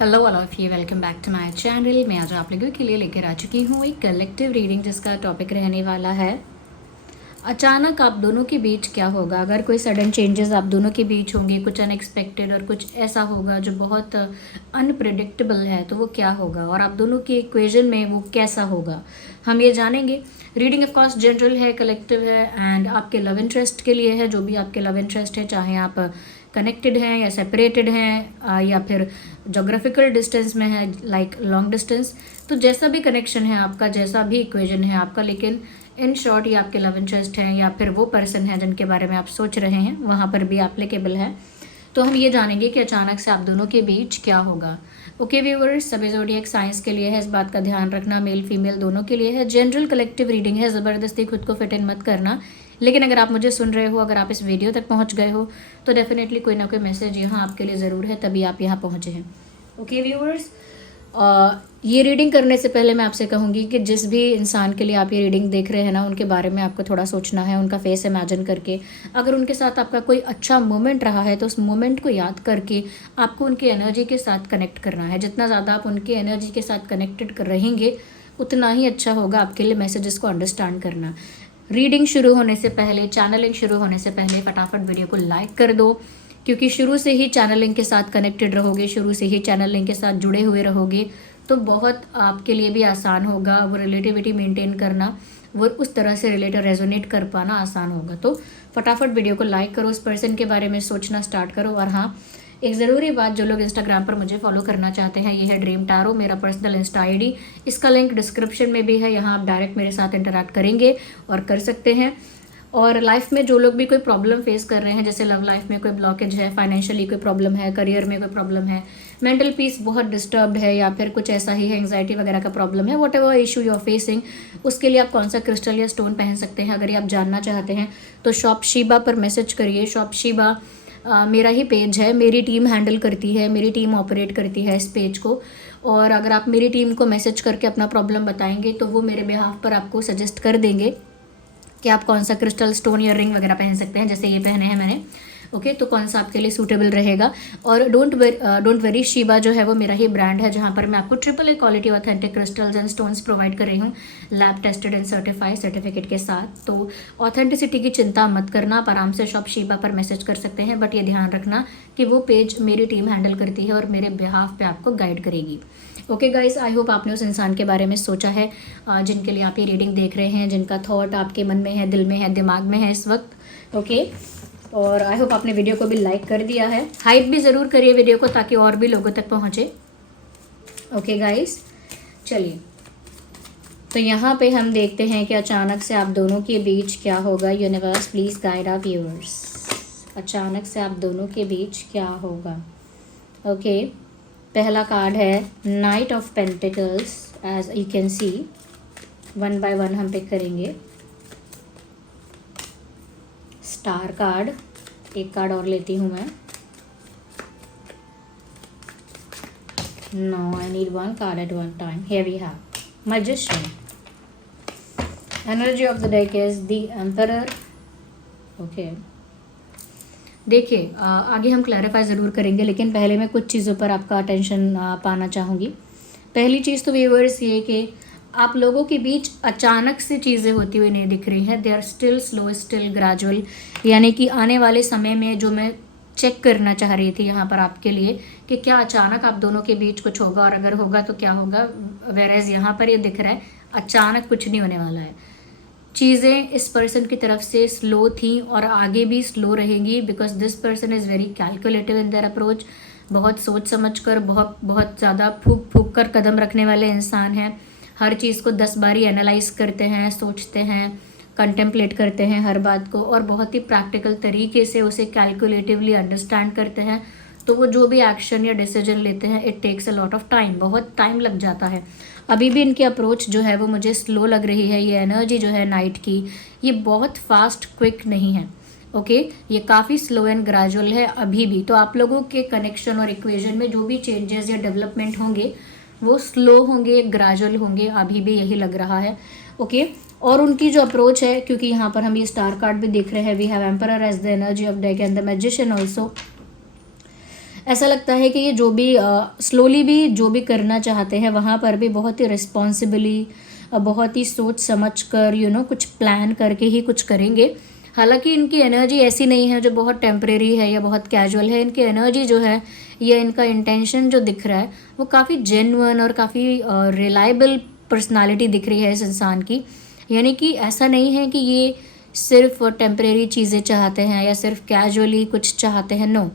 Hello all of you, welcome back to my channel. मैं आज आप लोगों के लिए लेकर आ चुकी हूँ एक कलेक्टिव रीडिंग जिसका टॉपिक रहने वाला है अचानक आप दोनों के बीच क्या होगा। अगर कोई सडन चेंजेस आप दोनों के बीच होंगे, कुछ अनएक्सपेक्टेड और कुछ ऐसा होगा जो बहुत अनप्रिडिक्टेबल है, तो वो क्या होगा और आप दोनों की इक्वेशन में वो कैसा होगा, हम ये जानेंगे। रीडिंग ऑफ कोर्स जनरल है, कलेक्टिव है एंड आपके लव इंटरेस्ट के लिए है। जो भी आपके लव इंटरेस्ट है, चाहे आप कनेक्टेड हैं या सेपरेटेड हैं या फिर जोग्राफिकल डिस्टेंस में है, लाइक लॉन्ग डिस्टेंस, तो जैसा भी कनेक्शन है आपका, जैसा भी इक्वेशन है आपका, लेकिन इन शॉर्ट ये आपके लव इंटरेस्ट हैं या फिर वो पर्सन है जिनके बारे में आप सोच रहे हैं, वहाँ पर भी एप्लीकेबल है। तो हम ये जानेंगे कि अचानक से आप दोनों के बीच क्या होगा। ओके व्यूअर्स, सभी ज़ोडिएक साइंस के लिए है, इस बात का ध्यान रखना, मेल फीमेल दोनों के लिए है। जनरल कलेक्टिव रीडिंग है, ज़बरदस्ती खुद को फिट इन मत करना। लेकिन अगर आप मुझे सुन रहे हो, अगर आप इस वीडियो तक पहुंच गए हो, तो डेफिनेटली कोई ना कोई मैसेज यहाँ आपके लिए ज़रूर है, तभी आप यहाँ पहुँचे हैं। ओके व्यूअर्स, ये रीडिंग करने से पहले मैं आपसे कहूँगी कि जिस भी इंसान के लिए आप ये रीडिंग देख रहे हैं ना, उनके बारे में आपको थोड़ा सोचना है, उनका फेस इमेजिन करके। अगर उनके साथ आपका कोई अच्छा मोमेंट रहा है तो उस मोमेंट को याद करके आपको उनकी एनर्जी के साथ कनेक्ट करना है। जितना ज़्यादा आप उनकी एनर्जी के साथ कनेक्टेड रहेंगे, उतना ही अच्छा होगा आपके लिए मैसेजेस को अंडरस्टैंड करना। रीडिंग शुरू होने से पहले, चैनलिंग शुरू होने से पहले फटाफट वीडियो को लाइक कर दो, क्योंकि शुरू से ही चैनलिंग के साथ कनेक्टेड रहोगे, शुरू से ही चैनलिंग के साथ जुड़े हुए रहोगे, तो बहुत आपके लिए भी आसान होगा वो रिलेटिविटी मेंटेन करना, वो उस तरह से रिलेटिव रेजोनेट कर पाना आसान होगा। तो फटाफट वीडियो को लाइक करो, उस पर्सन के बारे में सोचना स्टार्ट करो। और हाँ, एक ज़रूरी बात, जो लोग इंस्टाग्राम पर मुझे फॉलो करना चाहते हैं, ये है ड्रीम टैरो, मेरा पर्सनल इंस्टा आईडी। इसका लिंक डिस्क्रिप्शन में भी है, यहाँ आप डायरेक्ट मेरे साथ इंटरैक्ट करेंगे और कर सकते हैं। और लाइफ में जो लोग भी कोई प्रॉब्लम फेस कर रहे हैं, जैसे लव लाइफ में कोई ब्लॉकेज है, फाइनेंशियली कोई प्रॉब्लम है, करियर में कोई प्रॉब्लम है, मेंटल पीस बहुत डिस्टर्ब्ड है, या फिर कुछ ऐसा ही है, एंग्जाइटी वगैरह का प्रॉब्लम है, whatever issue you are facing, उसके लिए आप कौन सा क्रिस्टल या स्टोन पहन सकते हैं, अगर ये आप जानना चाहते हैं तो शॉप शीबा पर मैसेज करिए। शॉप शीबा मेरा ही पेज है, मेरी टीम हैंडल करती है, मेरी टीम ऑपरेट करती है इस पेज को। और अगर आप मेरी टीम को मैसेज करके अपना प्रॉब्लम बताएंगे तो वो मेरे बिहाफ पर आपको सजेस्ट कर देंगे कि आप कौन सा क्रिस्टल स्टोन या रिंग वगैरह पहन सकते हैं, जैसे ये पहने हैं मैंने। ओके, तो कौन सा आपके लिए सूटेबल रहेगा। और डोंट वरी, शीबा जो है वो मेरा ही ब्रांड है, जहाँ पर मैं आपको AAA quality authentic crystals and stones provide कर रही हूँ, lab tested and certified certificate के साथ। तो ऑथेंटिसिटी की चिंता मत करना, आप आराम से शॉप शीबा पर मैसेज कर सकते हैं, बट ये ध्यान रखना कि वो पेज मेरी टीम हैंडल करती है और मेरे बिहाफ पे आपको गाइड करेगी। ओके गाइस, आई होप आपने उस इंसान के बारे में सोचा है जिनके लिए आप ये रीडिंग देख रहे हैं, जिनका थॉट आपके मन में है, दिल में है, दिमाग में है इस वक्त। ओके, और आई होप आपने वीडियो को भी लाइक कर दिया है, हाइप भी ज़रूर करिए वीडियो को, ताकि और भी लोगों तक पहुँचे। ओके गाइस, चलिए, तो यहाँ पे हम देखते हैं कि अचानक से आप दोनों के बीच क्या होगा। Universe please guide our viewers, अचानक से आप दोनों के बीच क्या होगा। ओके, पहला कार्ड है knight of pentacles, as you can see, one by one हम पिक करेंगे। स्टार कार्ड, एक कार्ड और लेती हूँ मैं। No, I need one card at one time. Here we have magician. Energy of the deck is the emperor. Okay, देखिए, आगे हम क्लैरिफाई ज़रूर करेंगे, लेकिन पहले मैं कुछ चीज़ों पर आपका अटेंशन पाना चाहूँगी। पहली चीज़ तो व्यूअर्स ये कि आप लोगों के बीच अचानक से चीज़ें होती हुई नहीं दिख रही हैं, they are still slow, still gradual. यानी कि आने वाले समय में जो मैं चेक करना चाह रही थी यहाँ पर आपके लिए, कि क्या अचानक आप दोनों के बीच कुछ होगा, और अगर होगा तो क्या होगा। वेरेज यहाँ पर ये दिख रहा है अचानक कुछ नहीं होने वाला है। चीज़ें इस पर्सन की तरफ से स्लो थी और आगे भी स्लो रहेंगी, because this person is very calculative in their approach. बहुत सोच समझ कर, बहुत ज़्यादा फूक फूक कर कदम रखने वाले इंसान हैं। हर चीज़ को 10 बारी एनालाइज करते हैं, सोचते हैं, कंटेम्पलेट करते हैं हर बात को, और बहुत ही प्रैक्टिकल तरीके से उसे कैलकुलेटिवली अंडरस्टैंड करते हैं। तो वो जो भी एक्शन या डिसीजन लेते हैं, it takes a lot of time, बहुत टाइम लग जाता है। अभी भी इनकी अप्रोच जो है वो मुझे स्लो लग रही है। ये एनर्जी जो है नाइट की, ये बहुत फास्ट क्विक नहीं है। ओके, ये काफ़ी स्लो एंड ग्रेजुअल है अभी भी। तो आप लोगों के कनेक्शन और इक्वेशन में जो भी चेंजेस या डेवलपमेंट होंगे वो स्लो होंगे, ग्रेजुअल होंगे, अभी भी यही लग रहा है। ओके, और उनकी जो अप्रोच है, क्योंकि यहाँ पर हम ये स्टार कार्ड भी देख रहे हैं, we have emperor as the energy of deck and the magician also. ऐसा लगता है कि ये जो भी स्लोली भी जो भी करना चाहते हैं वहाँ पर भी बहुत ही रिस्पॉन्सिबली, बहुत ही सोच समझ कर कुछ प्लान करके ही कुछ करेंगे। हालांकि इनकी एनर्जी ऐसी नहीं है जो बहुत टेम्परेरी है या बहुत कैजुअल है। इनकी एनर्जी जो है या इनका इंटेंशन जो दिख रहा है वो काफ़ी जेन्युइन और काफ़ी रिलायबल पर्सनालिटी दिख रही है इस इंसान की। यानी कि ऐसा नहीं है कि ये सिर्फ टेम्परेरी चीज़ें चाहते हैं या सिर्फ कैजुअली कुछ चाहते हैं। नो,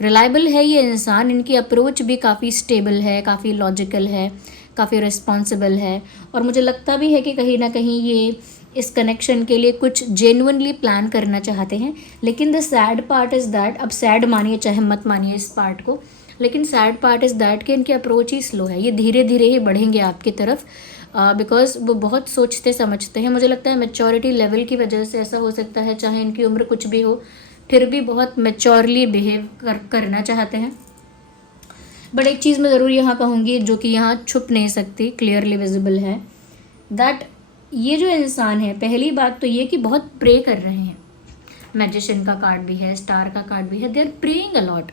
रिलायबल है ये इंसान। इनकी अप्रोच भी काफ़ी स्टेबल है, काफ़ी लॉजिकल है, काफ़ी रिस्पॉन्सिबल है। और मुझे लगता भी है कि कहीं ना कहीं ये इस कनेक्शन के लिए कुछ जेन्युइनली प्लान करना चाहते हैं। लेकिन the sad part is that, अब सैड मानिए चाहे मत मानिए इस पार्ट को, लेकिन सैड पार्ट इज़ दैट कि इनकी अप्रोच ही स्लो है। ये धीरे धीरे ही बढ़ेंगे आपकी तरफ, बिकॉज वो बहुत सोचते समझते हैं। मुझे लगता है मेच्योरिटी लेवल की वजह से ऐसा हो सकता है, चाहे इनकी उम्र कुछ भी हो फिर भी बहुत मेच्योरली बिहेव करना चाहते हैं। बट एक चीज़ मैं ज़रूर यहाँ कहूँगी जो कि यहाँ छुप नहीं सकती, क्लियरली विजिबल है, दैट ये जो इंसान है, पहली बात तो ये कि बहुत प्रे कर रहे हैं। मैजिशियन का कार्ड भी है, स्टार का कार्ड भी है, they are praying a lot.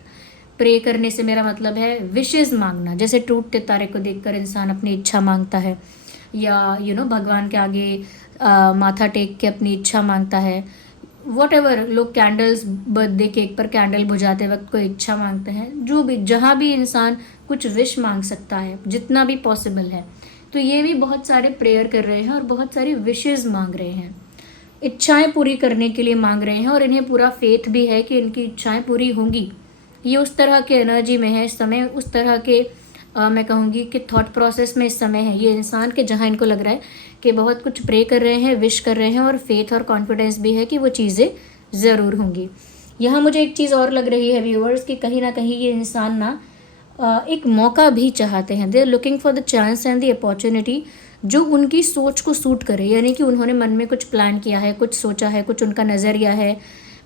Pray करने से मेरा मतलब है विशेज़ मांगना। जैसे टूटते तारे को देखकर इंसान अपनी इच्छा मांगता है, या भगवान के आगे माथा टेक के अपनी इच्छा मांगता है। वॉट एवर, लोग कैंडल्स, बर्थडे केक पर कैंडल बुझाते वक्त कोई इच्छा मांगते हैं। जो भी, जहाँ भी इंसान कुछ विश मांग सकता है जितना भी पॉसिबल है, तो ये भी बहुत सारे प्रेयर कर रहे हैं और बहुत सारी विशेज़ मांग रहे हैं, इच्छाएं पूरी करने के लिए मांग रहे हैं। और इन्हें पूरा फेथ भी है कि इनकी इच्छाएं पूरी होंगी। ये उस तरह के एनर्जी में है इस समय, उस तरह के मैं कहूँगी कि थॉट प्रोसेस में इस समय है ये इंसान के, जहाँ इनको लग रहा है कि बहुत कुछ प्रे कर रहे हैं, विश कर रहे हैं, और फेथ और कॉन्फिडेंस भी है कि वो चीज़ें ज़रूर होंगी। यहाँ मुझे एक चीज़ और लग रही है व्यूअर्स कि कहीं ना कहीं ये इंसान ना एक मौका भी चाहते हैं। They are looking for the chance and the opportunity जो उनकी सोच को सूट करे। यानी कि उन्होंने मन में कुछ प्लान किया है, कुछ सोचा है, कुछ उनका नज़रिया है,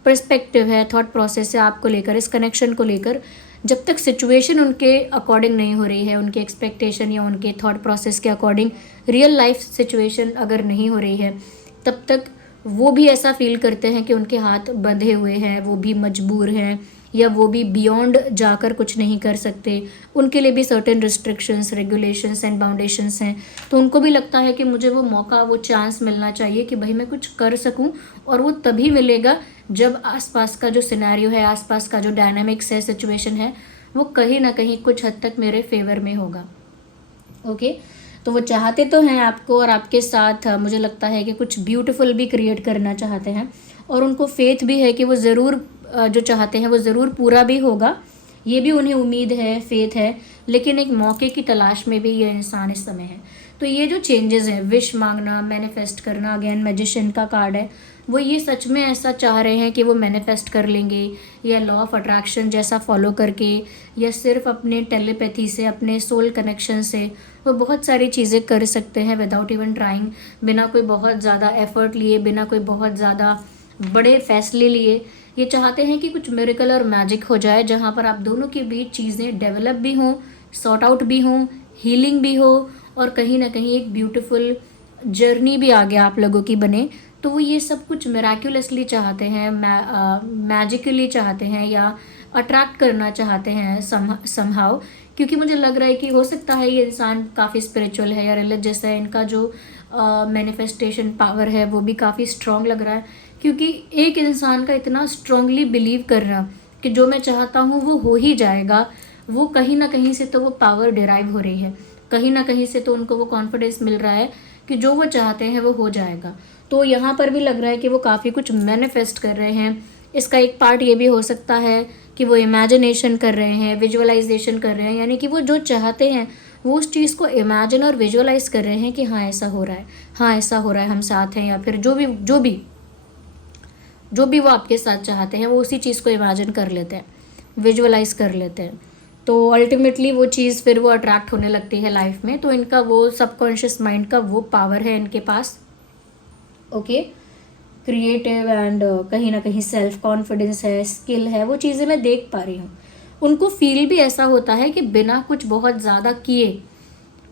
पर्सपेक्टिव है, थॉट प्रोसेस है आपको लेकर, इस कनेक्शन को लेकर। जब तक सिचुएशन उनके अकॉर्डिंग नहीं हो रही है, उनके एक्सपेक्टेशन या उनके थॉट प्रोसेस के अकॉर्डिंग रियल लाइफ सिचुएशन अगर नहीं हो रही है, तब तक वो भी ऐसा फील करते हैं कि उनके हाथ बंधे हुए हैं, वो भी मजबूर हैं, या वो भी बियॉन्ड जाकर कुछ नहीं कर सकते। उनके लिए भी सर्टेन रिस्ट्रिक्शंस, रेगुलेशंस एंड बाउंडेशंस हैं। तो उनको भी लगता है कि मुझे वो मौका, वो चांस मिलना चाहिए कि भाई मैं कुछ कर सकूं, और वो तभी मिलेगा जब आसपास का जो सिनेरियो है, आसपास का जो डायनामिक्स है, सिचुएशन है, वो कहीं ना कहीं कुछ हद तक मेरे फेवर में होगा। ओके, तो वो चाहते तो हैं आपको और आपके साथ, मुझे लगता है कि कुछ ब्यूटीफुल भी क्रिएट करना चाहते हैं, और उनको फेथ भी है कि वो ज़रूर जो चाहते हैं वो ज़रूर पूरा भी होगा। ये भी उन्हें उम्मीद है, फेथ है। लेकिन एक मौके की तलाश में भी ये इंसान इस समय है। तो ये जो चेंजेस हैं, विश मांगना, मैनिफेस्ट करना, अगेन मैजिशियन का कार्ड है, वो ये सच में ऐसा चाह रहे हैं कि वो मैनिफेस्ट कर लेंगे, या लॉ ऑफ अट्रैक्शन जैसा फॉलो करके, या सिर्फ अपने टेलीपैथी से, अपने सोल कनेक्शन से वो बहुत सारी चीज़ें कर सकते हैं विदाउट इवन ट्राइंग, बिना कोई बहुत ज़्यादा एफर्ट लिए, बिना कोई बहुत ज़्यादा बड़े फैसले लिए। ये चाहते हैं कि कुछ मिरेकल और मैजिक हो जाए, जहाँ पर आप दोनों के बीच चीज़ें डेवलप भी हों, सॉर्ट आउट भी हों, हीलिंग भी हो, और कहीं ना कहीं एक ब्यूटीफुल जर्नी भी आगे आप लोगों की बने। तो वो ये सब कुछ मिराक्युलसली चाहते हैं, मैजिकली चाहते हैं, या अट्रैक्ट करना चाहते हैं समहाउ। क्योंकि मुझे लग रहा है कि हो सकता है ये इंसान काफ़ी स्पिरिचुअल है या रिलीजियस है, इनका जो मैनिफेस्टेशन पावर है वो भी काफ़ी स्ट्रॉन्ग लग रहा है। क्योंकि एक इंसान का इतना स्ट्रांगली बिलीव करना कि जो मैं चाहता हूँ वो हो ही जाएगा, वो कहीं ना कहीं से तो वो पावर डिराइव हो रही है, कहीं ना कहीं से तो उनको वो कॉन्फिडेंस मिल रहा है कि जो वो चाहते हैं वो हो जाएगा। तो यहाँ पर भी लग रहा है कि वो काफ़ी कुछ मैनिफेस्ट कर रहे हैं। इसका एक पार्ट ये भी हो सकता है कि वो इमेजिनेशन कर रहे हैं, विजुअलाइजेशन कर रहे हैं, यानी कि वो जो चाहते हैं वो उस चीज़ को इमेजिन और विजुअलाइज कर रहे हैं कि हाँ ऐसा हो रहा है, हाँ ऐसा हो रहा है, हम साथ हैं, या फिर जो भी वो आपके साथ चाहते हैं वो उसी चीज़ को इमेजिन कर लेते हैं, विजुअलाइज कर लेते हैं। तो अल्टीमेटली वो चीज़ फिर वो अट्रैक्ट होने लगती है लाइफ में। तो इनका वो सबकॉन्शियस माइंड का वो पावर है इनके पास, ओके, क्रिएटिव एंड कहीं ना कहीं सेल्फ कॉन्फिडेंस है, स्किल है, वो चीज़ें मैं देख पा रही हूँ। उनको फील भी ऐसा होता है कि बिना कुछ बहुत ज़्यादा किए,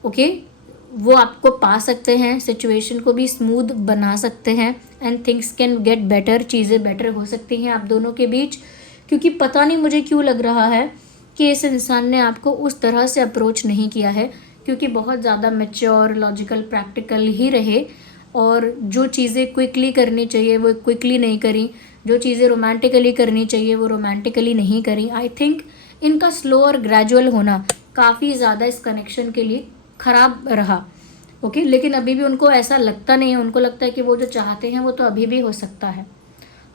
ओके, वो आपको पा सकते हैं, सिचुएशन को भी स्मूथ बना सकते हैं, and things can get better, चीज़ें बेटर हो सकती हैं आप दोनों के बीच। क्योंकि पता नहीं मुझे क्यों लग रहा है कि इस इंसान ने आपको उस तरह से अप्रोच नहीं किया है, क्योंकि बहुत ज़्यादा मैच्योर, लॉजिकल, प्रैक्टिकल ही रहे और जो चीज़ें क्विकली करनी चाहिए वो क्विकली नहीं करी, जो चीज़ें रोमांटिकली करनी चाहिए वो रोमांटिकली नहीं करी। आई थिंक इनका स्लो और ग्रेजुअल होना काफ़ी ज़्यादा इस कनेक्शन के लिए ख़राब रहा। ओके, लेकिन अभी भी उनको ऐसा लगता नहीं है, उनको लगता है कि वो जो चाहते हैं वो तो अभी भी हो सकता है।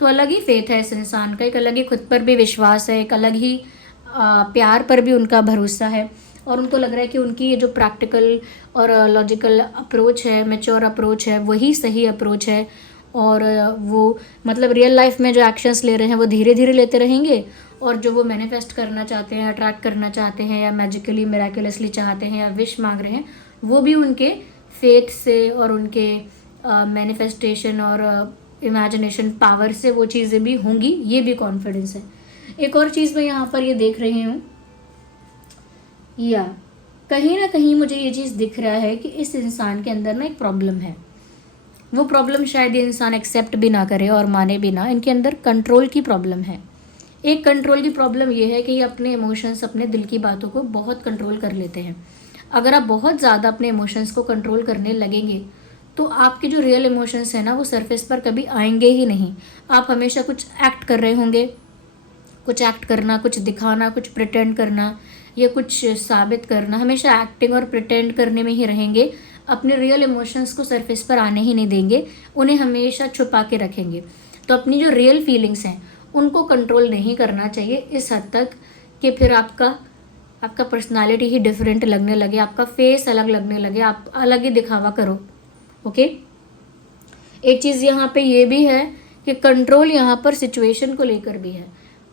तो अलग ही फेथ है इस इंसान का, एक अलग ही खुद पर भी विश्वास है, एक अलग ही प्यार पर भी उनका भरोसा है और उनको लग रहा है कि उनकी ये जो प्रैक्टिकल और लॉजिकल अप्रोच है, मैच्योर अप्रोच है, वही सही अप्रोच है और वो मतलब रियल लाइफ में जो एक्शंस ले रहे हैं वो धीरे धीरे लेते रहेंगे और जो वो मैनिफेस्ट करना चाहते हैं, अट्रैक्ट करना चाहते हैं या मैजिकली मिराकुलसली चाहते हैं या विश मांग रहे हैं, वो भी उनके फेथ से और उनके मैनिफेस्टेशन और इमेजिनेशन पावर से वो चीज़ें भी होंगी, ये भी कॉन्फिडेंस है। एक और चीज़ मैं यहाँ पर ये देख रही हूँ, या कहीं ना कहीं मुझे ये चीज़ दिख रहा है कि इस इंसान के अंदर ना एक प्रॉब्लम है। वो प्रॉब्लम शायद ये इंसान एक्सेप्ट भी ना करे और माने भी ना, इनके अंदर कंट्रोल की प्रॉब्लम है। एक कंट्रोल की प्रॉब्लम ये है कि ये अपने इमोशंस, अपने दिल की बातों को बहुत कंट्रोल कर लेते हैं। अगर आप बहुत ज़्यादा अपने इमोशंस को कंट्रोल करने लगेंगे तो आपके जो रियल इमोशंस हैं ना वो सरफेस पर कभी आएंगे ही नहीं। आप हमेशा कुछ एक्ट कर रहे होंगे, कुछ एक्ट करना, कुछ दिखाना, कुछ प्रिटेंड करना या कुछ साबित करना, हमेशा एक्टिंग और प्रिटेंड करने में ही रहेंगे। अपने रियल इमोशंस को सरफेस पर आने ही नहीं देंगे, उन्हें हमेशा छुपा के रखेंगे। तो अपनी जो रियल फीलिंग्स हैं उनको कंट्रोल नहीं करना चाहिए इस हद तक कि फिर आपका पर्सनालिटी ही डिफरेंट लगने लगे, आपका फेस अलग लगने लगे, आप अलग ही दिखावा करो। ओके, एक चीज़ यहाँ पे ये भी है कि कंट्रोल यहाँ पर सिचुएशन को लेकर भी है।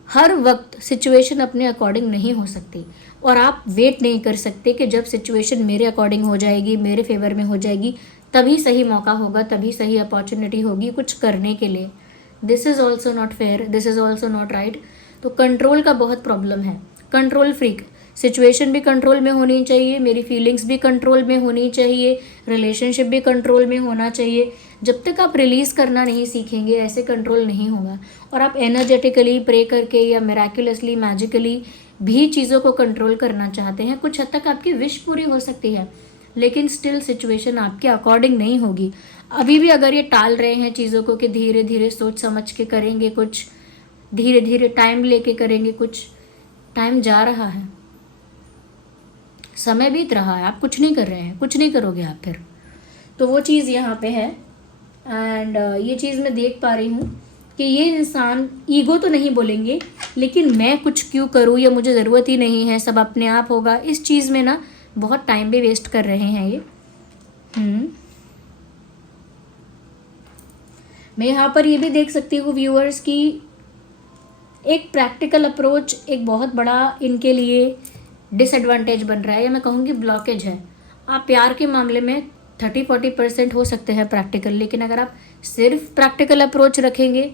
हर वक्त सिचुएशन अपने अकॉर्डिंग नहीं हो सकती और आप वेट नहीं कर सकते कि जब सिचुएशन मेरे अकॉर्डिंग हो जाएगी, मेरे फेवर में हो जाएगी, तभी सही मौका होगा, तभी सही अपॉर्चुनिटी होगी कुछ करने के लिए। This is also not fair, this is also not right. तो कंट्रोल का बहुत प्रॉब्लम है। कंट्रोल फ्रीक, सिचुएशन भी कंट्रोल में होनी चाहिए, मेरी फीलिंग्स भी कंट्रोल में होनी चाहिए, रिलेशनशिप भी कंट्रोल में होना चाहिए। जब तक आप रिलीज़ करना नहीं सीखेंगे ऐसे कंट्रोल नहीं होगा। और आप एनर्जेटिकली प्रे करके या मिराकुलसली, मैजिकली भी चीज़ों को कंट्रोल करना चाहते हैं, कुछ हद तक आपकी विश पूरी हो सकती है, लेकिन स्टिल सिचुएशन आपके अकॉर्डिंग नहीं होगी। अभी भी अगर ये टाल रहे हैं चीज़ों को कि धीरे धीरे सोच समझ के करेंगे, कुछ धीरे धीरे टाइम लेके करेंगे, कुछ टाइम जा रहा है, समय बीत रहा है, आप कुछ नहीं कर रहे हैं, कुछ नहीं करोगे आप फिर। तो वो चीज़ यहाँ पे है। एंड ये चीज़ मैं देख पा रही हूँ कि ये इंसान, ईगो तो नहीं बोलेंगे, लेकिन मैं कुछ क्यों करूँ, ये मुझे ज़रूरत ही नहीं है, सब अपने आप होगा, इस चीज़ में ना बहुत टाइम भी वेस्ट कर रहे हैं ये। मैं यहाँ पर ये भी देख सकती हूँ व्यूअर्स की एक प्रैक्टिकल अप्रोच एक बहुत बड़ा इनके लिए डिसएडवांटेज बन रहा है, या मैं कहूँगी ब्लॉकेज है। आप प्यार के मामले में 30-40% हो सकते हैं प्रैक्टिकल, लेकिन अगर आप सिर्फ प्रैक्टिकल अप्रोच रखेंगे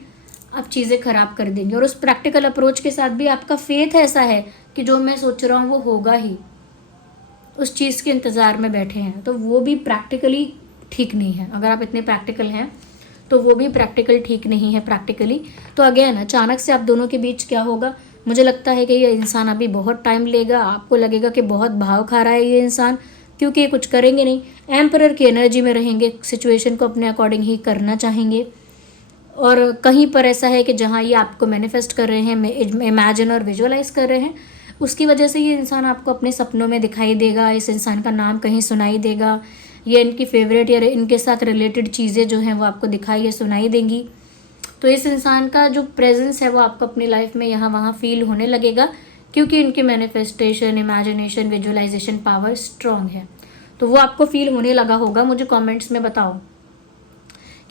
आप चीज़ें ख़राब कर देंगे। और उस प्रैक्टिकल अप्रोच के साथ भी आपका फेथ ऐसा है कि जो मैं सोच रहा हूँ वो होगा ही, उस चीज़ के इंतज़ार में बैठे हैं, तो वो भी प्रैक्टिकली ठीक नहीं है। अगर आप इतने प्रैक्टिकल हैं तो वो भी प्रैक्टिकल ठीक नहीं है प्रैक्टिकली। तो अगेन अचानक से आप दोनों के बीच क्या होगा, मुझे लगता है कि ये इंसान अभी बहुत टाइम लेगा, आपको लगेगा कि बहुत भाव खा रहा है ये इंसान, क्योंकि ये कुछ करेंगे नहीं, एम्परर की एनर्जी में रहेंगे, सिचुएशन को अपने अकॉर्डिंग ही करना चाहेंगे। और कहीं पर ऐसा है कि जहाँ ये आपको मैनिफेस्ट कर रहे हैं, इमेजिन और विजुअलाइज कर रहे हैं, उसकी वजह से ये इंसान आपको अपने सपनों में दिखाई देगा, इस इंसान का नाम कहीं सुनाई देगा, या इनकी फेवरेट या इनके साथ रिलेटेड चीज़ें जो हैं वो आपको दिखाई या सुनाई देंगी। तो इस इंसान का जो प्रेजेंस है वो आपको अपनी लाइफ में यहाँ वहाँ फील होने लगेगा, क्योंकि इनकी manifestation, imagination, visualisation power strong है। तो वो आपको फील होने लगा होगा। मुझे कमेंट्स में बताओ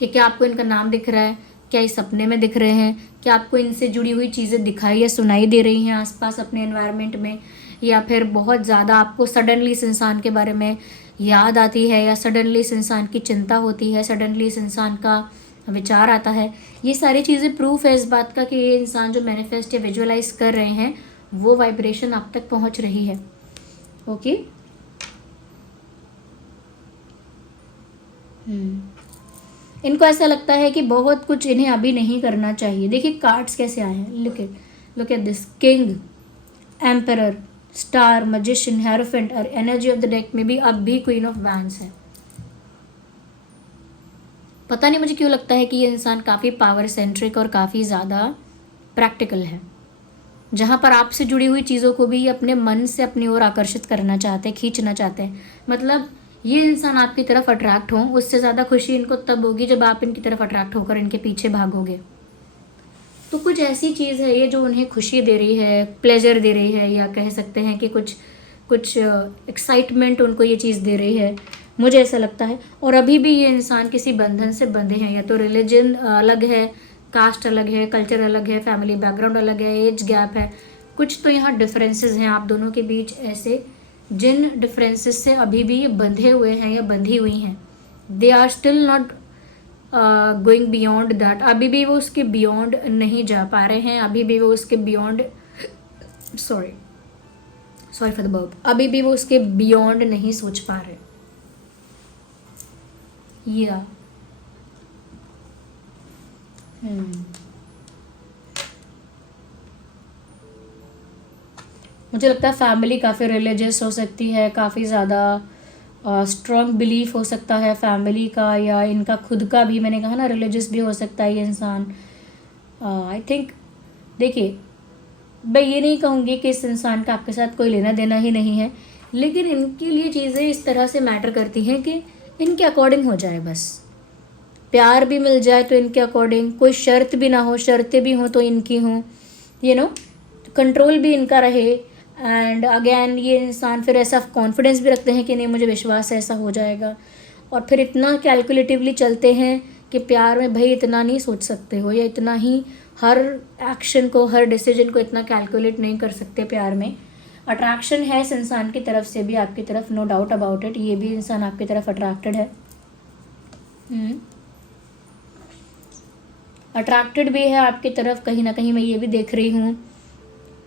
कि क्या आपको इनका नाम दिख रहा है, क्या इस सपने में दिख रहे हैं, क्या आपको इनसे जुड़ी हुई चीज़ें दिखाई या सुनाई दे रही हैं आसपास अपने एनवायरनमेंट में, या फिर बहुत ज़्यादा आपको सडनली इस इंसान के बारे में याद आती है, या सडनली इस इंसान की चिंता होती है, सडनली इस इंसान का विचार आता है। ये सारी चीज़ें प्रूफ है इस बात का कि ये इंसान जो मैनिफेस्ट या विजुअलाइज कर रहे हैं वो वाइब्रेशन आप तक पहुंच रही है। ओके, इनको ऐसा लगता है कि बहुत कुछ इन्हें अभी नहीं करना चाहिए। देखिए कार्ड्स कैसे आए हैं, look at this king emperor, star, magician, hierophant और एनर्जी ऑफ द डेक में भी अब भी क्वीन ऑफ वैंड्स है। पता नहीं मुझे क्यों लगता है कि ये इंसान काफ़ी पावर सेंट्रिक और काफ़ी ज़्यादा प्रैक्टिकल है, जहाँ पर आपसे जुड़ी हुई चीज़ों को भी अपने मन से अपनी ओर आकर्षित करना चाहते हैं, खींचना चाहते हैं। मतलब ये इंसान आपकी तरफ अट्रैक्ट हो, उससे ज़्यादा खुशी इनको तब होगी जब आप इनकी तरफ अट्रैक्ट होकर इनके पीछे भागोगे। तो कुछ ऐसी चीज़ है ये जो उन्हें खुशी दे रही है, प्लेजर दे रही है, या कह सकते हैं कि कुछ कुछ एक्साइटमेंट उनको ये चीज़ दे रही है, मुझे ऐसा लगता है। और अभी भी ये इंसान किसी बंधन से बंधे हैं, या तो रिलीजन अलग है, कास्ट अलग है, कल्चर अलग है, फैमिली बैकग्राउंड अलग है, एज गैप है, कुछ तो यहाँ डिफरेंसेस हैं आप दोनों के बीच ऐसे, जिन डिफरेंसेस से अभी भी ये बंधे हुए हैं या बंधी हुई हैं। They are still not going beyond that, अभी भी वो उसके बियॉन्ड नहीं जा पा रहे हैं, अभी भी वो उसके beyond sorry for the verb, अभी भी वो उसके बियॉन्ड नहीं सोच पा रहे। या मुझे लगता है फैमिली काफ़ी रिलीजियस हो सकती है, काफ़ी ज़्यादा स्ट्रॉन्ग बिलीफ हो सकता है फैमिली का, या इनका खुद का भी, मैंने कहा ना रिलीजियस भी हो सकता है ये इंसान। आई थिंक देखिए, मैं ये नहीं कहूँगी कि इस इंसान का आपके साथ कोई लेना देना ही नहीं है, लेकिन इनके लिए चीज़ें इस तरह से मैटर करती हैं कि इनके अकॉर्डिंग हो जाए बस। प्यार भी मिल जाए तो इनके अकॉर्डिंग, कोई शर्त भी ना हो, शर्तें भी हों तो इनकी हों, कंट्रोल भी इनका रहे। एंड अगेन ये इंसान फिर ऐसा कॉन्फिडेंस भी रखते हैं कि नहीं मुझे विश्वास है ऐसा हो जाएगा, और फिर इतना कैलकुलेटिवली चलते हैं कि प्यार में भाई इतना नहीं सोच सकते हो, या इतना ही हर एक्शन को, हर डिसीजन को इतना कैलकुलेट नहीं कर सकते प्यार में। अट्रैक्शन है इस इंसान की तरफ से भी आपकी तरफ, नो डाउट अबाउट इट, ये भी इंसान आपकी तरफ अट्रैक्टेड है, अट्रैक्टेड भी है आपकी तरफ। कहीं ना कहीं मैं ये भी देख रही हूँ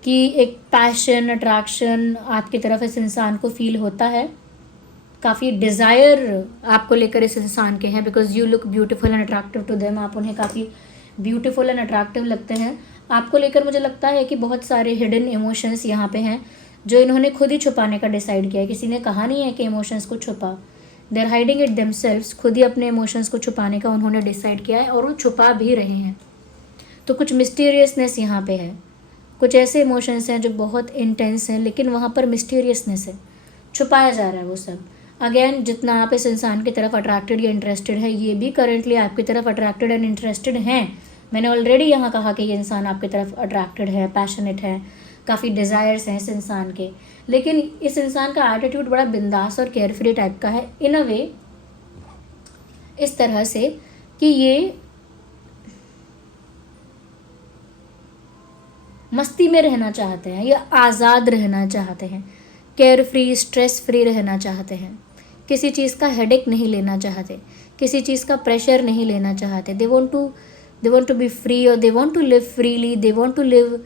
कि एक पैशन, अट्रैक्शन आपकी तरफ इस इंसान को फील होता है, काफ़ी डिज़ायर आपको लेकर इस इंसान के हैं, because you look beautiful and attractive to them, आप उन्हें काफ़ी ब्यूटीफुल एंड अट्रैक्टिव लगते हैं। आपको लेकर मुझे लगता है कि बहुत सारे हिडन इमोशंस यहाँ पे हैं जो इन्होंने खुद ही छुपाने का डिसाइड किया है, किसी ने कहा नहीं है कि इमोशंस को छुपा, they are hiding it themselves, खुद ही अपने इमोशंस को छुपाने का उन्होंने डिसाइड किया है, और वो छुपा भी रहे हैं। तो कुछ मिस्टीरियसनेस यहाँ पे है, कुछ ऐसे इमोशंस हैं जो बहुत इंटेंस हैं, लेकिन वहाँ पर मिस्टीरियसनेस है, छुपाया जा रहा है वो सब। अगेन जितना आप इस इंसान की तरफ अट्रैक्टेड या इंटरेस्टेड है, ये भी करेंटली आपकी तरफ अट्रैक्टेड एंड इंटरेस्टेड हैं। मैंने ऑलरेडी यहाँ कहा कि ये इंसान आपकी तरफ अट्रैक्टेड है, पैशनेट है, काफ़ी डिज़ायर्स हैं इस इंसान के, लेकिन इस इंसान का एटीट्यूड बड़ा बिंदास और केयरफ्री टाइप का है इन अ वे, इस तरह से कि ये मस्ती में रहना चाहते हैं या आज़ाद रहना चाहते हैं, केयर फ्री, स्ट्रेस फ्री रहना चाहते हैं, किसी चीज़ का हेडेक नहीं लेना चाहते, किसी चीज़ का प्रेशर नहीं लेना चाहते। They want to be free, और they want to live freely, they want to live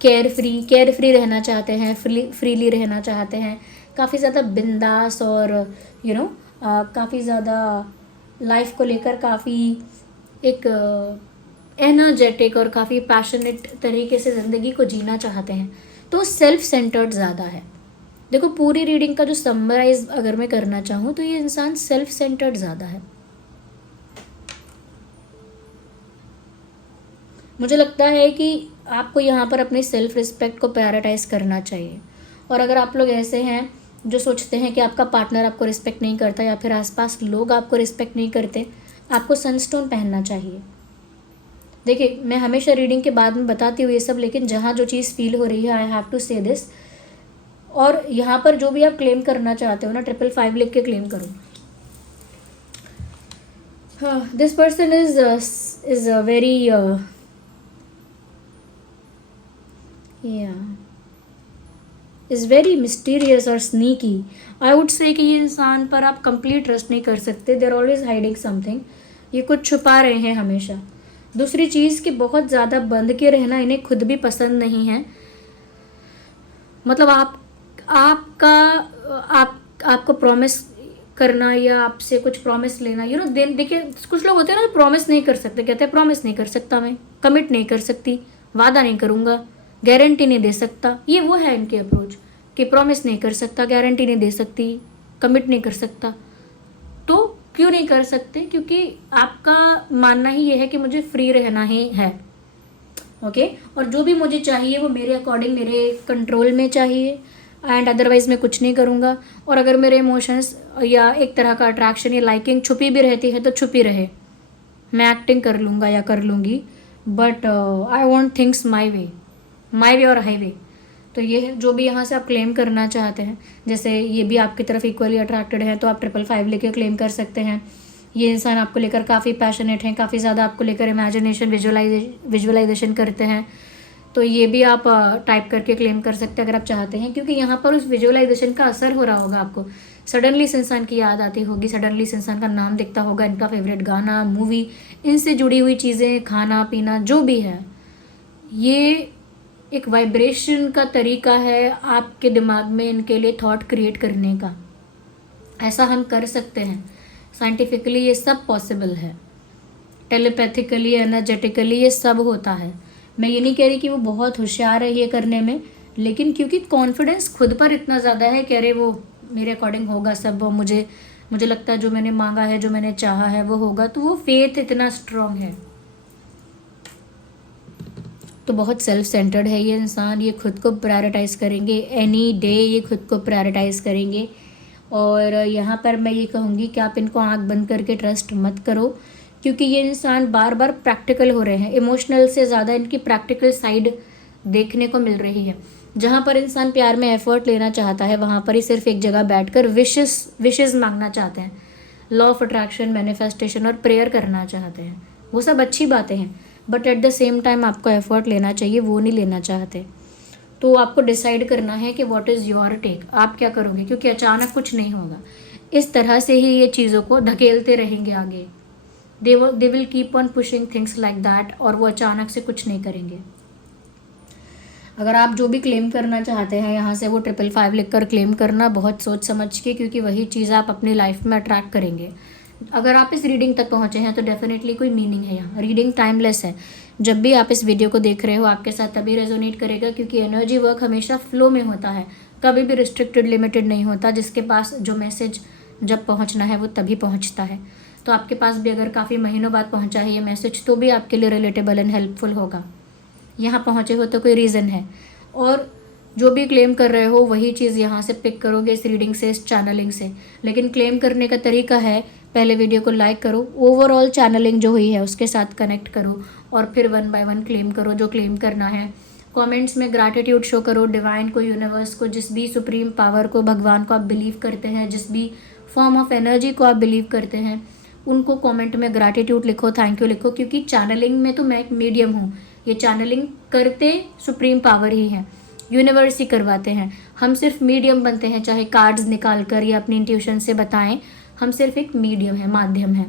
carefree रहना चाहते हैं, फ्रीली रहना चाहते हैं, काफ़ी ज़्यादा बिंदास और काफ़ी ज़्यादा लाइफ को लेकर काफ़ी एक एनर्जेटिक और काफ़ी पैशनेट तरीके से ज़िंदगी को जीना चाहते हैं। तो सेल्फ सेंटर्ड ज़्यादा है। देखो पूरी रीडिंग का जो समराइज अगर मैं करना चाहूँ तो ये इंसान सेल्फ सेंटर्ड ज़्यादा है। मुझे लगता है कि आपको यहाँ पर अपनी सेल्फ रिस्पेक्ट को प्रायोरिटाइज करना चाहिए, और अगर आप लोग ऐसे हैं जो सोचते हैं कि आपका पार्टनर आपको रिस्पेक्ट नहीं करता या फिर आसपास लोग आपको रिस्पेक्ट नहीं करते, आपको सनस्टोन पहनना चाहिए। देखिए मैं हमेशा रीडिंग के बाद में बताती हूँ ये सब, लेकिन जहाँ जो चीज़ फील हो रही है आई हैव टू से दिस। और यहाँ पर जो भी आप क्लेम करना चाहते हो ना, 555 लिख के क्लेम करो। हाँ, this person is very is very mysterious और स्नीकी। आई वुड से कि ये इंसान पर आप कंप्लीट ट्रस्ट नहीं कर सकते, देर ऑलवेज हाइडिंग समथिंग, ये कुछ छुपा रहे हैं हमेशा। दूसरी चीज़ कि बहुत ज़्यादा बंद के रहना इन्हें खुद भी पसंद नहीं है। मतलब आपको प्रॉमिस करना या आपसे कुछ प्रॉमिस लेना, देखिए कुछ लोग होते हैं ना प्रॉमिस नहीं कर सकते, कहते हैं प्रॉमिस नहीं कर सकता, मैं कमिट नहीं कर सकती, वादा नहीं करूँगा, गारंटी नहीं दे सकता, ये वो है इनकी अप्रोच कि प्रॉमिस नहीं कर सकता, गारंटी नहीं दे सकती, कमिट नहीं कर सकता। तो क्यों नहीं कर सकते? क्योंकि आपका मानना ही ये है कि मुझे फ्री रहना ही है, ओके। और जो भी मुझे चाहिए वो मेरे अकॉर्डिंग मेरे कंट्रोल में चाहिए, एंड अदरवाइज मैं कुछ नहीं करूँगा। और अगर मेरे इमोशंस या एक तरह का अट्रैक्शन या लाइकिंग छुपी भी रहती है तो छुपी रहे, मैं एक्टिंग कर लूँगा या कर लूँगी, but I want things my way और हाईवे। तो ये है जो भी यहाँ से आप क्लेम करना चाहते हैं, जैसे ये भी आपकी तरफ इक्वली अट्रैक्टेड है तो आप 555 लेके क्लेम कर सकते हैं। ये इंसान आपको लेकर काफ़ी पैशनेट हैं, काफ़ी ज़्यादा आपको लेकर इमेजिनेशन विजुअलाइजेशन करते हैं, तो ये भी आप टाइप करके क्लेम कर सकते हैं अगर आप चाहते हैं, क्योंकि यहाँ पर उस विजुअलाइजेशन का असर हो रहा होगा आपको। सडनली इस इंसान की याद आती होगी, सडनली इस इंसान का नाम दिखता होगा, इनका फेवरेट गाना, मूवी, इनसे जुड़ी हुई चीज़ें, खाना पीना जो भी है, ये एक वाइब्रेशन का तरीका है आपके दिमाग में इनके लिए थॉट क्रिएट करने का। ऐसा हम कर सकते हैं, साइंटिफिकली ये सब पॉसिबल है, टेलीपैथिकली, एनर्जेटिकली ये सब होता है। मैं ये नहीं कह रही कि वो बहुत होशियार है ये करने में, लेकिन क्योंकि कॉन्फिडेंस खुद पर इतना ज़्यादा है कि अरे वो मेरे अकॉर्डिंग होगा सब, वो मुझे लगता है जो मैंने मांगा है, जो मैंने चाहा है वो होगा, तो वो फेथ इतना स्ट्रांग है। तो बहुत सेल्फ सेंटर्ड है ये इंसान, ये खुद को प्रायोरिटाइज करेंगे, एनी डे ये खुद को प्रायोरिटाइज करेंगे। और यहाँ पर मैं ये कहूँगी कि आप इनको आंख बंद करके ट्रस्ट मत करो, क्योंकि ये इंसान बार बार प्रैक्टिकल हो रहे हैं, इमोशनल से ज़्यादा इनकी प्रैक्टिकल साइड देखने को मिल रही है। जहाँ पर इंसान प्यार में एफर्ट लेना चाहता है वहाँ पर ही सिर्फ एक जगह बैठकर विशेस मांगना चाहते हैं, लॉ ऑफ अट्रैक्शन, मैनिफेस्टेशन और प्रेयर करना चाहते हैं, वो सब अच्छी बातें हैं, but at the same time आपको एफर्ट लेना चाहिए, वो नहीं लेना चाहते। तो आपको डिसाइड करना है कि व्हाट इज़ योर टेक, आप क्या करोगे, क्योंकि अचानक कुछ नहीं होगा। इस तरह से ही ये चीज़ों को धकेलते रहेंगे आगे, they will keep on pushing things like that, और वो अचानक से कुछ नहीं करेंगे। अगर आप जो भी क्लेम करना चाहते हैं यहाँ से, वो 555 लिखकर क्लेम करना बहुत सोच समझ के, क्योंकि वही चीज़ आप अपनी लाइफ में अट्रैक्ट करेंगे। अगर आप इस रीडिंग तक पहुँचे हैं तो डेफिनेटली कोई मीनिंग है यहाँ, रीडिंग टाइमलेस है। जब भी आप इस वीडियो को देख रहे हो आपके साथ तभी रेजोनेट करेगा, क्योंकि एनर्जी वर्क हमेशा फ्लो में होता है, कभी भी रिस्ट्रिक्टेड लिमिटेड नहीं होता। जिसके पास जो मैसेज जब पहुँचना है वो तभी पहुँचता है। तो आपके पास भी अगर काफ़ी महीनों बाद पहुँचा है ये मैसेज, तो भी आपके लिए रिलेटेबल एंड हेल्पफुल होगा। यहाँ पहुँचे हो तो कोई रीज़न है, और जो भी क्लेम कर रहे हो वही चीज़ यहाँ से पिक करोगे इस रीडिंग से, इस चैनलिंग से। लेकिन क्लेम करने का तरीका है, पहले वीडियो को लाइक करो, ओवरऑल चैनलिंग जो हुई है उसके साथ कनेक्ट करो, और फिर 1 बाय 1 क्लेम करो जो क्लेम करना है। कमेंट्स में ग्रैटिट्यूड शो करो डिवाइन को, यूनिवर्स को, जिस भी सुप्रीम पावर को, भगवान को आप बिलीव करते हैं, जिस भी फॉर्म ऑफ एनर्जी को आप बिलीव करते हैं, उनको कमेंट में ग्रैटिट्यूड लिखो, थैंक यू लिखो। क्योंकि चैनलिंग में तो मैं एक मीडियम हूँ, ये चैनलिंग करते सुप्रीम पावर ही हैं, यूनिवर्स ही करवाते हैं, हम सिर्फ मीडियम बनते हैं, चाहे कार्ड्स निकाल कर या अपनी इंट्यूशन से बताएं, हम सिर्फ एक मीडियम है, माध्यम है,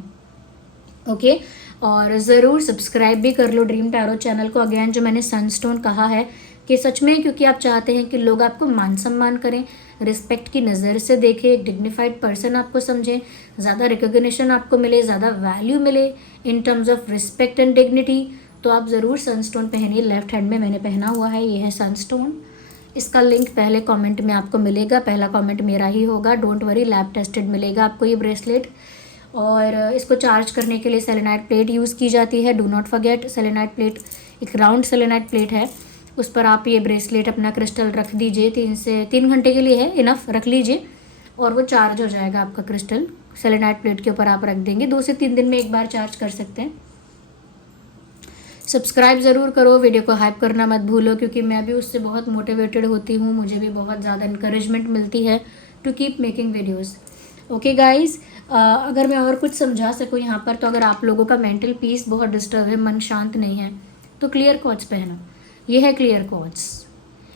ओके। और ज़रूर सब्सक्राइब भी कर लो ड्रीम टैरो चैनल को। अगेन जो मैंने सनस्टोन कहा है कि सच में, क्योंकि आप चाहते हैं कि लोग आपको मान सम्मान करें, रिस्पेक्ट की नज़र से देखें, एक डिग्निफाइड पर्सन आपको समझें, ज़्यादा रिकॉग्निशन आपको मिले, ज़्यादा वैल्यू मिले in terms of respect and dignity, तो आप ज़रूर सनस्टोन पहनिए। लेफ्ट हैंड में मैंने पहना हुआ है, ये है सनस्टोन। इसका लिंक पहले कमेंट में आपको मिलेगा, पहला कमेंट मेरा ही होगा, डोंट वरी, लैब टेस्टेड मिलेगा आपको ये ब्रेसलेट। और इसको चार्ज करने के लिए सेलेनाइट प्लेट यूज़ की जाती है, do not forget. Selenite plate एक राउंड सेलेनाइट प्लेट है, उस पर आप ये ब्रेसलेट अपना क्रिस्टल रख दीजिए, 3 से 3 घंटे के लिए है, इनफ रख लीजिए, और वो चार्ज हो जाएगा आपका क्रिस्टल। सेलेनाइट प्लेट के ऊपर आप रख देंगे, 2 से 3 दिन में एक बार चार्ज कर सकते हैं। सब्सक्राइब ज़रूर करो, वीडियो को हाइप करना मत भूलो, क्योंकि मैं भी उससे बहुत मोटिवेटेड होती हूँ, मुझे भी बहुत ज़्यादा इंकरेजमेंट मिलती है to keep making videos. Okay guys, अगर मैं और कुछ समझा सकूँ यहाँ पर, तो अगर आप लोगों का मेंटल पीस बहुत डिस्टर्ब है, मन शांत नहीं है, तो क्लियर क्वार्ट्ज पहनो। ये है क्लियर क्वार्ट्ज,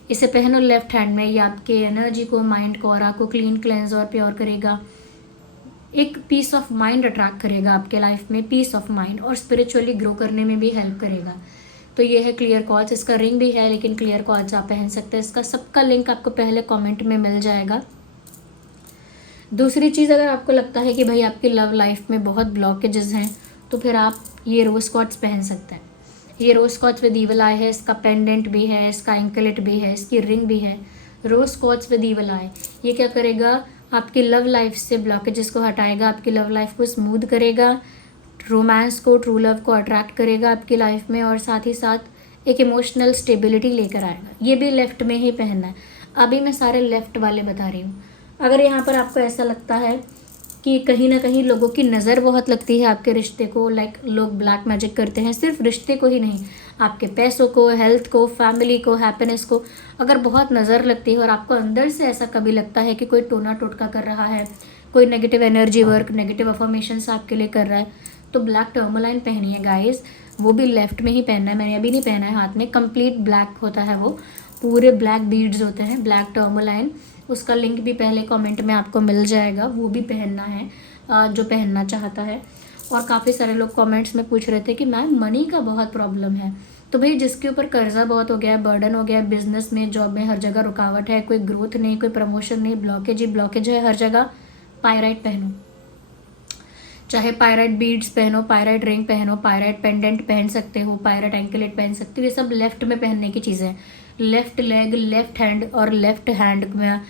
इसे पहनो लेफ्ट हैंड में, ये आपके एनर्जी को, माइंड को, ऑरा को क्लीन, क्लेंस और प्योर करेगा, एक पीस ऑफ माइंड अट्रैक्ट करेगा आपके लाइफ में, पीस ऑफ माइंड, और स्पिरिचुअली ग्रो करने में भी हेल्प करेगा। तो ये है क्लियर क्वार्ट्ज, इसका रिंग भी है, लेकिन क्लियर क्वार्ट्ज आप पहन सकते हैं। इसका सबका लिंक आपको पहले कमेंट में मिल जाएगा। दूसरी चीज़, अगर आपको लगता है कि भाई आपकी लव लाइफ में बहुत ब्लॉकेजेस हैं, तो फिर आप ये रोज़ क्वार्ट्ज पहन सकते हैं। ये रोज स्कॉच विद ईवल आई है, इसका पेंडेंट भी है, इसका एंकलेट भी है, इसकी रिंग भी है। रोज स्कॉच विद ईवल आई ये क्या करेगा, आपकी लव लाइफ से ब्लॉकेजेस को हटाएगा, आपकी लव लाइफ को स्मूथ करेगा, रोमांस को, ट्रू लव को अट्रैक्ट करेगा आपकी लाइफ में, और साथ ही साथ एक इमोशनल स्टेबिलिटी लेकर आएगा। ये भी लेफ्ट में ही पहनना है। अभी मैं सारे लेफ्ट वाले बता रही हूँ। अगर यहाँ पर आपको ऐसा लगता है कि कहीं ना कहीं लोगों की नज़र बहुत लगती है आपके रिश्ते को, लाइक लोग ब्लैक मैजिक करते हैं, सिर्फ रिश्ते को ही नहीं, आपके पैसों को, हेल्थ को, फैमिली को, हैप्पीनेस को अगर बहुत नज़र लगती है और आपको अंदर से ऐसा कभी लगता है कि कोई टोना टोटका कर रहा है, कोई negative energy work, negative affirmations आपके लिए कर रहा है, तो ब्लैक टर्मोलाइन पहनिए गाइस। वो भी लेफ्ट में ही पहनना है, मैंने अभी नहीं पहना है हाथ में, कंप्लीट ब्लैक होता है वो, पूरे ब्लैक बीड्स होते हैं, ब्लैक टर्मोलाइन। उसका लिंक भी पहले कमेंट में आपको मिल जाएगा, वो भी पहनना है जो पहनना चाहता है। और काफ़ी सारे लोग कमेंट्स में पूछ रहे थे कि मैम मनी का बहुत प्रॉब्लम है, तो भाई जिसके ऊपर कर्जा बहुत हो गया है, बर्डन हो गया है, बिजनेस में, जॉब में हर जगह रुकावट है, कोई ग्रोथ नहीं, कोई प्रमोशन नहीं, ब्लॉकेज ही ब्लॉकेज है हर जगह, पायराइट पहनो। चाहे पायराइट बीड्स पहनो, पायराइट रिंग पहनो, पायराइट पेंडेंट पहन सकते हो, पायराइट एंकलेट पहन सकते हो, ये सब लेफ्ट में पहनने की चीज़ें हैं। लेफ्ट लेग, लेफ्ट हैंड और लेफ्ट हैंड में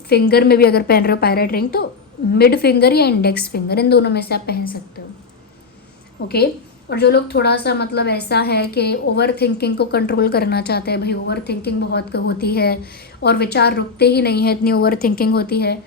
फिंगर में भी अगर पहन रहे हो पायराइट रिंग, तो मिड फिंगर या इंडेक्स फिंगर, इन दोनों में से आप पहन सकते हो। ओके। और जो लोग थोड़ा सा मतलब ऐसा है कि ओवर थिंकिंग को कंट्रोल करना चाहते हैं, भाई ओवर थिंकिंग बहुत होती है और विचार रुकते ही नहीं है, इतनी ओवर थिंकिंग होती है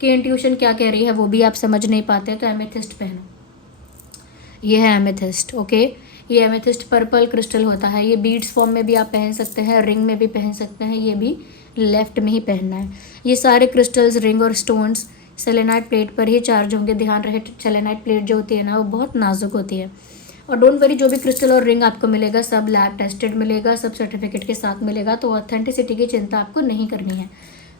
कि इंट्यूशन क्या कह रही है वो भी आप समझ नहीं पाते, तो एमेथिस्ट पहनो। ये है एमेथिस्ट। ओके। ये एमेथिस्ट पर्पल क्रिस्टल होता है, ये बीड्स फॉर्म में भी आप पहन सकते हैं, रिंग में भी पहन सकते हैं, ये भी लेफ्ट में ही पहनना है। ये सारे क्रिस्टल्स, रिंग और स्टोन्स सेलेनाइट प्लेट पर ही चार्ज होंगे। ध्यान रहे, सेलेनाइट प्लेट जो होती है ना वो बहुत नाजुक होती है। और डोंट वरी, जो भी क्रिस्टल और रिंग आपको मिलेगा सब लैब टेस्टेड मिलेगा, सब सर्टिफिकेट के साथ मिलेगा, तो ऑथेंटिसिटी की चिंता आपको नहीं करनी है।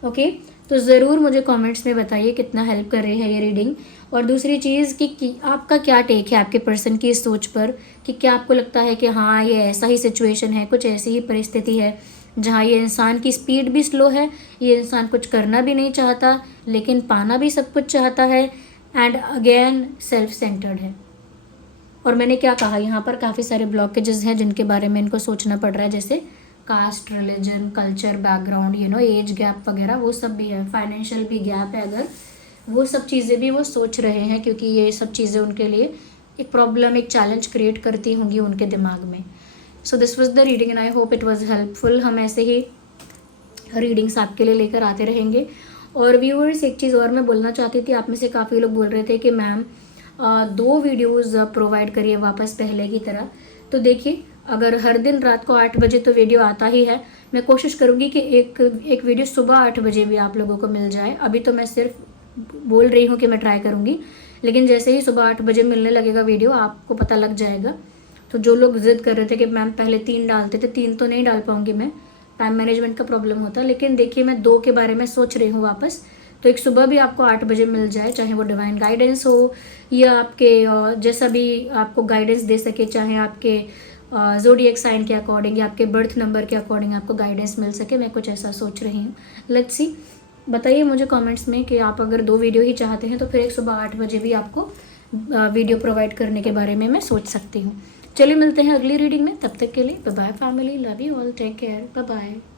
ओके। तो ज़रूर मुझे कमेंट्स में बताइए कितना हेल्प कर रही है ये रीडिंग। और दूसरी चीज़ कि आपका क्या टेक है आपके पर्सन की इस सोच पर, कि क्या आपको लगता है कि हाँ ये ऐसा ही सिचुएशन है, कुछ ऐसी ही परिस्थिति है जहाँ ये इंसान की स्पीड भी स्लो है, ये इंसान कुछ करना भी नहीं चाहता लेकिन पाना भी सब कुछ चाहता है, एंड अगेन सेल्फ सेंटर्ड है। और मैंने क्या कहा, यहाँ पर काफ़ी सारे ब्लॉकेजेस हैं जिनके बारे में इनको सोचना पड़ रहा है, जैसे caste, religion, culture, background, age gap वगैरह, वो सब भी है। फाइनेंशियल भी गैप है, अगर वो सब चीज़ें भी वो सोच रहे हैं, क्योंकि ये सब चीज़ें उनके लिए एक प्रॉब्लम, एक चैलेंज क्रिएट करती होंगी उनके दिमाग में। So this was the reading and I hope it was helpful. हम ऐसे ही रीडिंग्स आपके लिए लेकर आते रहेंगे। और व्यूअर्स, एक चीज़ और मैं बोलना चाहती थी, आप में से काफ़ी लोग बोल रहे थे कि मैम 2 वीडियोज़ प्रोवाइड करिए वापस पहले की तरह। तो देखिए, अगर हर दिन रात को 8 बजे तो वीडियो आता ही है, मैं कोशिश करूँगी कि एक वीडियो सुबह 8 बजे भी आप लोगों को मिल जाए। अभी तो मैं सिर्फ बोल रही हूँ कि मैं ट्राई करूँगी, लेकिन जैसे ही सुबह 8 बजे मिलने लगेगा वीडियो, आपको पता लग जाएगा। तो जो लोग ज़िद कर रहे थे कि मैम पहले 3 डालते थे, 3 तो नहीं डाल पाऊँगी मैं, टाइम मैनेजमेंट का प्रॉब्लम होता, लेकिन देखिए मैं 2 के बारे में सोच रही हूँ वापस। तो एक सुबह भी आपको 8 बजे मिल जाए, चाहे वो डिवाइन गाइडेंस हो या आपके जैसा भी आपको गाइडेंस दे सके, चाहे आपके ज़ोडिएक साइन के अकॉर्डिंग या आपके बर्थ नंबर के अकॉर्डिंग आपको गाइडेंस मिल सके, मैं कुछ ऐसा सोच रही हूँ। लेट्स सी, बताइए मुझे कमेंट्स में कि आप अगर 2 वीडियो ही चाहते हैं तो फिर एक सुबह 8 बजे भी आपको वीडियो प्रोवाइड करने के बारे में मैं सोच सकती हूँ। चलिए मिलते हैं अगली रीडिंग में, तब तक के लिए bye bye family, love you all, take care, bye bye.